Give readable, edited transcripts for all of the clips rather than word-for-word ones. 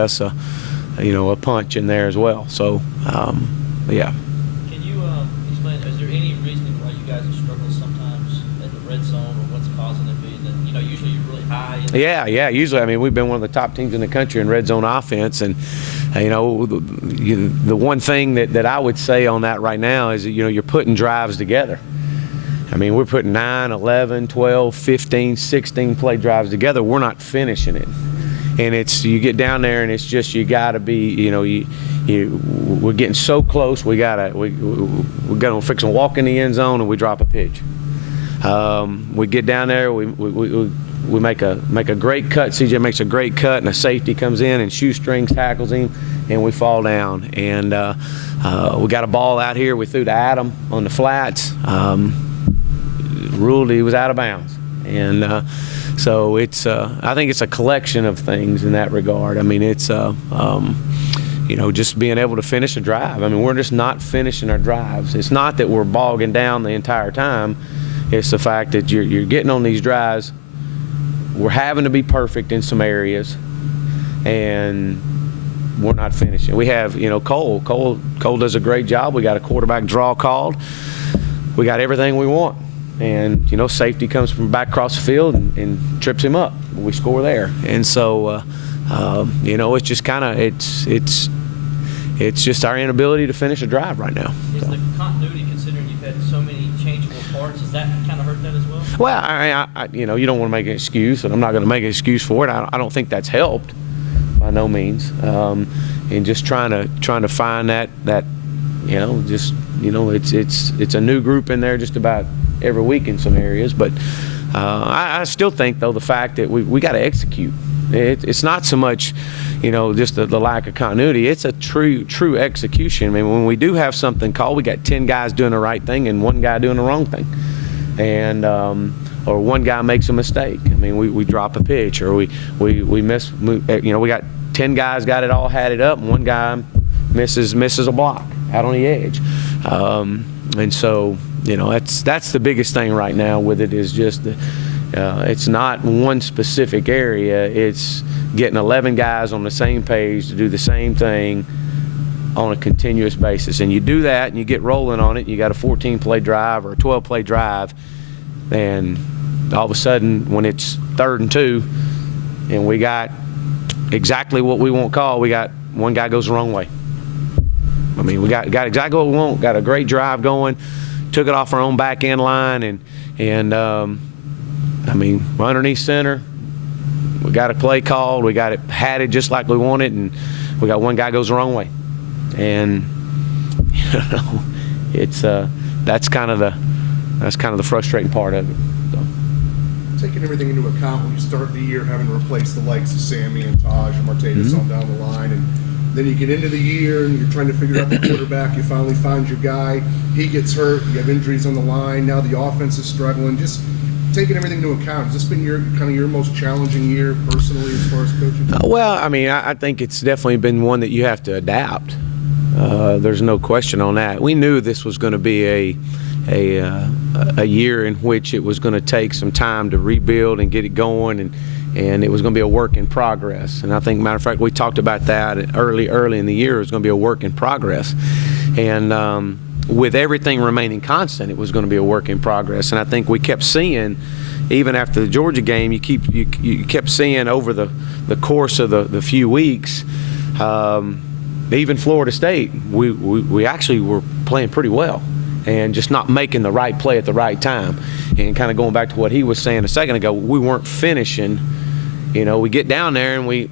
us a punch in there as well. So, yeah. Can you explain? Is there any reason why you guys have struggled sometimes in the red zone, or what's causing it? Being that usually you're really high. Yeah. Usually, I mean, we've been one of the top teams in the country in red zone offense, and the one thing that I would say on that right now is that you're putting drives together. I mean, we're putting 9, 11, 12, 15, 16 play drives together. We're not finishing it. And you get down there and it's just, you got to be, we're getting so close. We got to fix and walk in the end zone and we drop a pitch. We get down there, we make a great cut. CJ makes a great cut and a safety comes in and shoestrings tackles him and we fall down. And we got a ball out here. We threw to Adam on the flats. Ruled he was out of bounds. And so I think it's a collection of things in that regard. I mean, it's just being able to finish a drive. I mean, we're just not finishing our drives. It's not that we're bogging down the entire time. It's the fact that you're getting on these drives. We're having to be perfect in some areas, and we're not finishing. We have, Cole. Cole does a great job. We got a quarterback draw called. We got everything we want. And, safety comes from back across the field and trips him up. We score there. And so, it's just kind of, it's just our inability to finish a drive right now. Is the continuity, considering you've had so many changeable parts, does that kind of hurt that as well? Well, I you don't want to make an excuse, and I'm not going to make an excuse for it. I don't think that's helped by no means. And just trying to find that it's a new group in there just about every week in some areas, but I still think, though, the fact that we got to execute. It's not so much, just the lack of continuity. It's a true execution. I mean, when we do have something called, we got 10 guys doing the right thing and one guy doing the wrong thing, and or one guy makes a mistake. I mean, we drop a pitch, or we miss. We got 10 guys got it all had it up, and one guy misses a block out on the edge, and so. That's the biggest thing right now with it, is just it's not one specific area. It's getting 11 guys on the same page to do the same thing on a continuous basis. And you do that and you get rolling on it, you got a 14-play drive or a 12-play drive, and all of a sudden when it's 3rd and 2 and we got exactly what we want called, we got one guy goes the wrong way. I mean, we got exactly what we want, got a great drive going, took it off our own back end line, and I mean, we're underneath center. We got a play called. We got it hatted just like we want it, and we got one guy goes the wrong way. And it's that's kind of the frustrating part of it. So. Taking everything into account when you start the year, having to replace the likes of Sammy and Taj and Martavis on down the line, and then you get into the year and you're trying to figure out the quarterback. You finally find your guy. He gets hurt. You have injuries on the line. Now the offense is struggling. Just taking everything into account, has this been your most challenging year personally as far as coaching? Well, I mean, I think it's definitely been one that you have to adapt. There's no question on that. We knew this was going to be a year in which it was going to take some time to rebuild and get it going, and it was going to be a work in progress. And I think, matter of fact, we talked about that early in the year. It was going to be a work in progress. And with everything remaining constant, it was going to be a work in progress. And I think we kept seeing, even after the Georgia game, you kept seeing over the course of the few weeks, even Florida State, we actually were playing pretty well and just not making the right play at the right time. And kind of going back to what he was saying a second ago, we weren't finishing. We get down there and we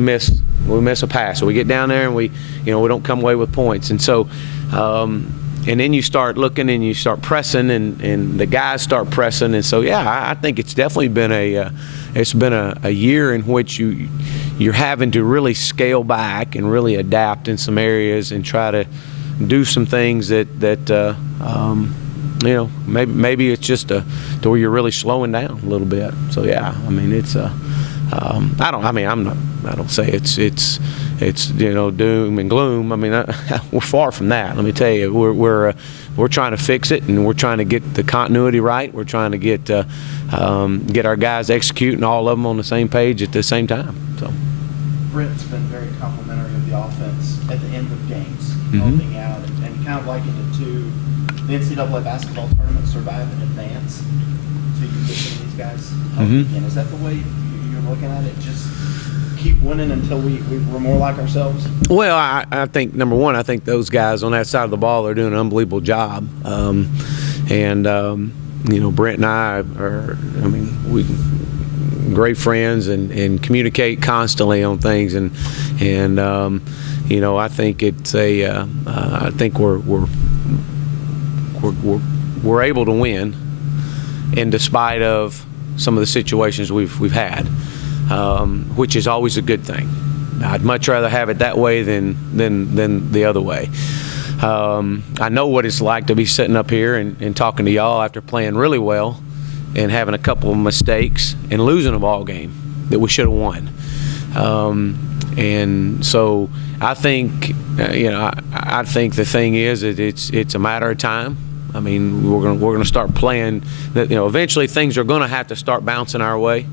miss a pass, or we get down there and we don't come away with points. And so, and then you start looking and you start pressing, and the guys start pressing. And so, yeah, I think it's definitely been a year in which you're having to really scale back and really adapt in some areas and try to do some things that maybe it's just to where you're really slowing down a little bit. So yeah, I mean, it's I don't say it's doom and gloom. I mean, we're far from that. Let me tell you, we're trying to fix it, and we're trying to get the continuity right. We're trying to get our guys executing all of them on the same page at the same time. So. Brent's been very complimentary of the offense at the end of games, Mhm. helping out, and kind of likened it to the NCAA basketball tournament survive in advance. So you get some of these guys helping Mhm. again. Is that the way you're looking at it? Just keep winning until we're more like ourselves? Well, I think, number one, I think those guys on that side of the ball are doing an unbelievable job. Brent and I are, we great friends and communicate constantly on things. I think it's I think we're able to win in despite of some of the situations we've had, which is always a good thing. I'd much rather have it that way than the other way. I know what it's like to be sitting up here and talking to y'all after playing really well and having a couple of mistakes and losing a ball game that we should have won. And so I think, I think the thing is that it's a matter of time. I mean, we're gonna start playing. That eventually things are gonna have to start bouncing our way.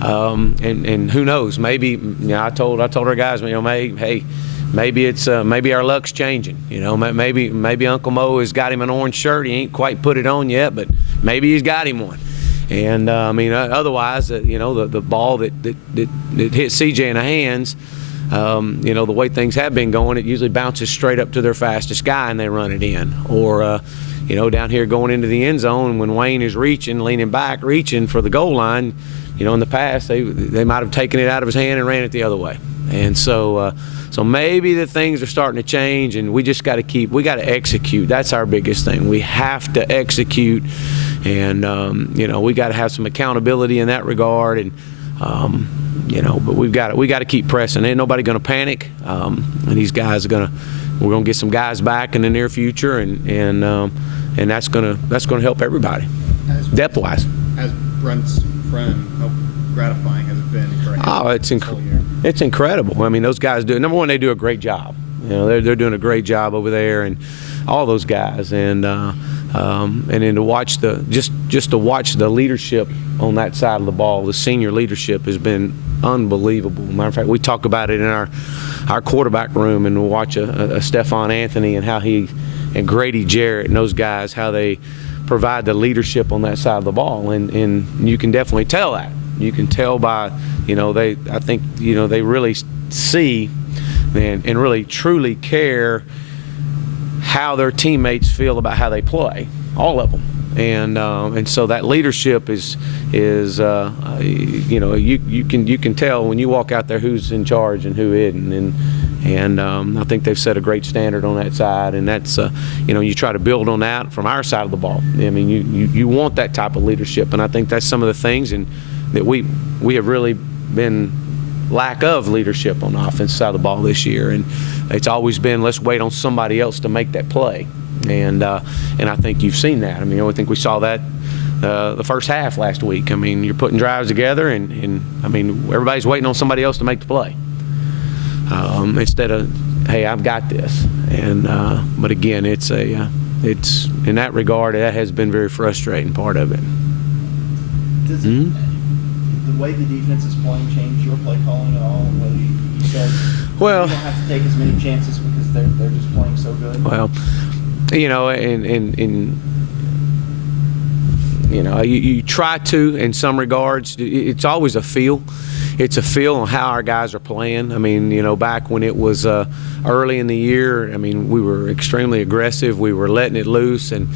And who knows? Maybe I told our guys, maybe it's maybe our luck's changing. Maybe Uncle Mo has got him an orange shirt. He ain't quite put it on yet, but maybe he's got him one. And otherwise, the ball that hits CJ in the hands, the way things have been going, it usually bounces straight up to their fastest guy and they run it in. Or down here going into the end zone when Wayne is leaning back, reaching for the goal line. In the past, they might have taken it out of his hand and ran it the other way. And so maybe the things are starting to change, and we just got to execute. That's our biggest thing. We have to execute, and we got to have some accountability in that regard. And but we got to keep pressing. Ain't nobody going to panic. And these guys we're going to get some guys back in the near future, and that's going to help everybody, depth-wise. As Brent's friend, how gratifying has it been for him? Oh, it's incredible. I mean, those guys do. Number one, they do a great job. They're doing a great job over there, and all those guys, and then to watch just to watch the leadership on that side of the ball, the senior leadership has been unbelievable. Matter of fact, we talk about it in our quarterback room, and we'll watch a Stephon Anthony and how he and Grady Jarrett and those guys, how they provide the leadership on that side of the ball, and you can definitely tell that. You can tell by, I think they really see and really truly care how their teammates feel about how they play, all of them. And so that leadership is you can tell when you walk out there who's in charge and who isn't, and I think they've set a great standard on that side, and that's you try to build on that from our side of the ball. I mean, you want that type of leadership, and I think that's some of the things that we have really been lack of leadership on the offensive side of the ball this year, and it's always been let's wait on somebody else to make that play, and I think you've seen that. I mean, I think we saw that the first half last week. I mean, you're putting drives together, and I mean everybody's waiting on somebody else to make the play instead of hey, I've got this. And but again, it's in that regard that has been very frustrating part of it. Does the way the defense is playing change your play calling at all, and whether you said you don't have to take as many chances because they're just playing so good? Well, you try to in some regards. It's always a feel. It's a feel on how our guys are playing. I mean, back when it was early in the year, I mean, we were extremely aggressive. We were letting it loose, and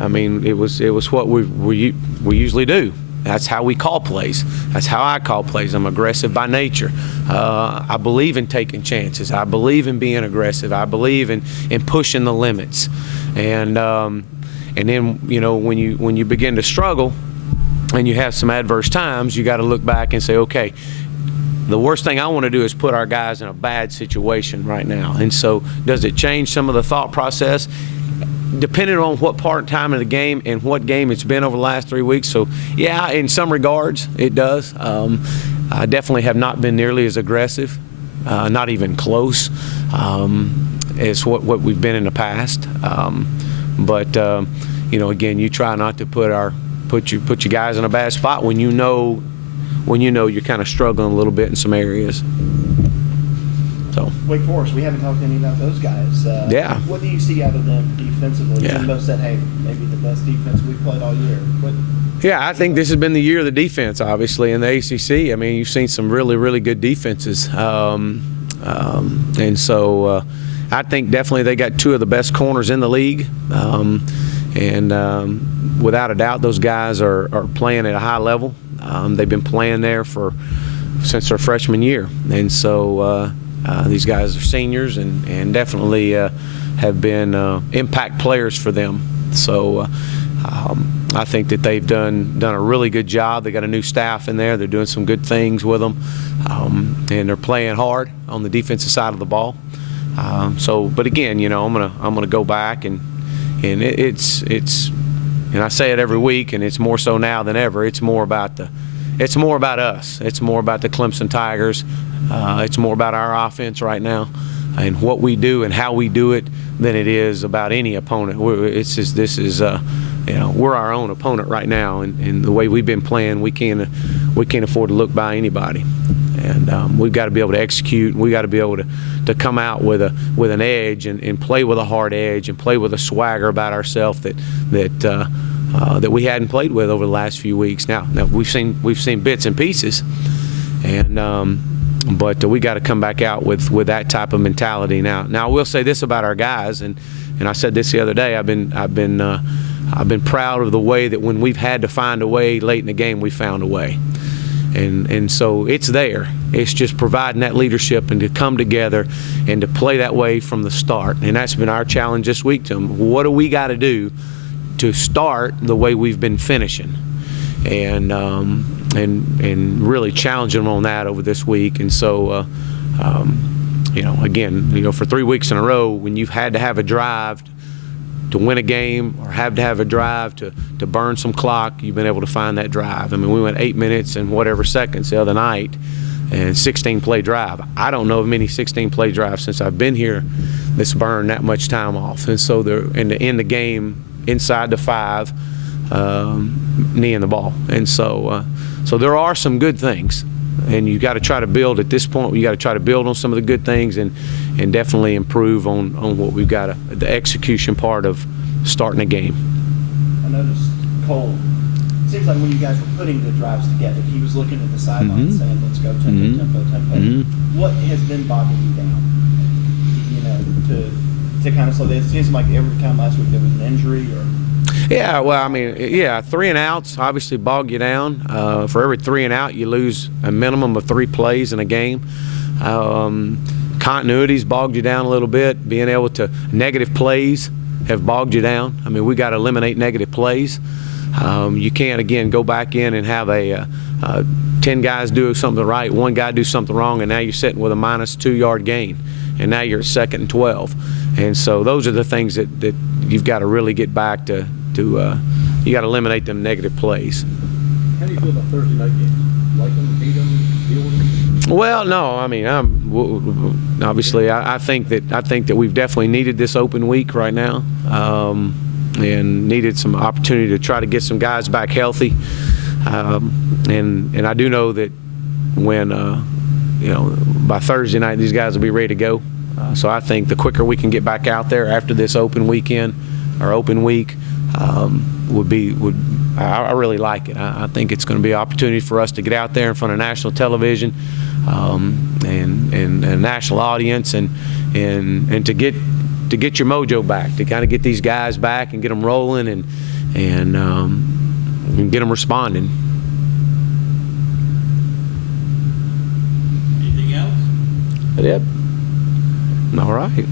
I mean, it was what we usually do. That's how we call plays. That's how I call plays. I'm aggressive by nature. I believe in taking chances. I believe in being aggressive. I believe in pushing the limits. And then when you begin to struggle and you have some adverse times, you got to look back and say, okay, the worst thing I want to do is put our guys in a bad situation right now. And so does it change some of the thought process? Depending on what time of the game and what game it's been over the last 3 weeks. So, yeah, in some regards, it does. I definitely have not been nearly as aggressive, not even close, as what we've been in the past. But again, you try not to put your guys in a bad spot when you know you're kind of struggling a little bit in some areas. So. Wake Forest, we haven't talked any about those guys. Yeah. What do you see out of them defensively? Yeah. Jimbo said, hey, maybe the best defense we've played all year. Yeah, I think this has been the year of the defense, obviously, in the ACC. I mein, you've seen some really, really good defenses. And so I think definitely they got two of the best corners in the league. Without a doubt, those guys are playing at a high level. They've been playing there since their freshman year. And so these guys are seniors and definitely have been impact players for them. So I think that they've done a really good job. They got a new staff in there. They're doing some good things with them, and they're playing hard on the defensive side of the ball. But again, I'm gonna go back and it's and I say it every week, and it's more so now than ever. It's more about us. It's more about the Clemson Tigers. It's more about our offense right now and what we do and how we do it than it is about any opponent. We're our own opponent right now, and the way we've been playing, we can't afford to look by anybody. And we've got to be able to execute. We got to be able to come out with an edge and play with a hard edge and play with a swagger about ourselves that we hadn't played with over the last few weeks. Now we've seen bits and pieces, but we got to come back out with that type of mentality. Now I will say this about our guys, and I said this the other day. I've been proud of the way that when we've had to find a way late in the game, we found a way. And so it's there. It's just providing that leadership and to come together and to play that way from the start. And that's been our challenge this week to them. What do we got to do to start the way we've been finishing? And really challenging them on that over this week. And so, again, for 3 weeks in a row, when you've had to have a drive to win a game or have to have a drive to burn some clock, you've been able to find that drive. I mean, we went 8 minutes and whatever seconds the other night and 16-play drive. I don't know of many 16-play drives since I've been here that's burned that much time off. And so they're in the game inside the 5, kneeing the ball. And so there are some good things. And you got to try to build at this point. You got to try to build on some of the good things and definitely improve on what we've got, the execution part of starting a game. I noticed Cole. It seems like when you guys were putting the drives together, he was looking at the sideline saying, "Let's go tempo, tempo, tempo." What has been bogging you down? To kind of slow down. It seems like every time last week there was an injury or. Yeah, well, I mean, 3 and outs obviously bog you down. For every 3 and out, you lose a minimum of 3 plays in a game. Continuities bogged you down a little bit. Being able to negative plays have bogged you down. I mean, we got to eliminate negative plays. You can't again go back in and have 10 guys do something right, 1 guy do something wrong, and now you're sitting with a -2 yard gain, and now you're at 2nd and 12. And so those are the things that you've got to really get back to. You got to eliminate them negative plays. How do you feel about Thursday night games? Like them, hate them, deal with them? Well, no. I mean, obviously, I think that we've definitely needed this open week right now, and needed some opportunity to try to get some guys back healthy. And I do know that when by Thursday night these guys will be ready to go. So I think the quicker we can get back out there after this open weekend or open week. I really like it. I think it's going to be an opportunity for us to get out there in front of national television and a national audience and to get your mojo back, to kind of get these guys back and get them rolling and get them responding. Anything else? Yep. All right.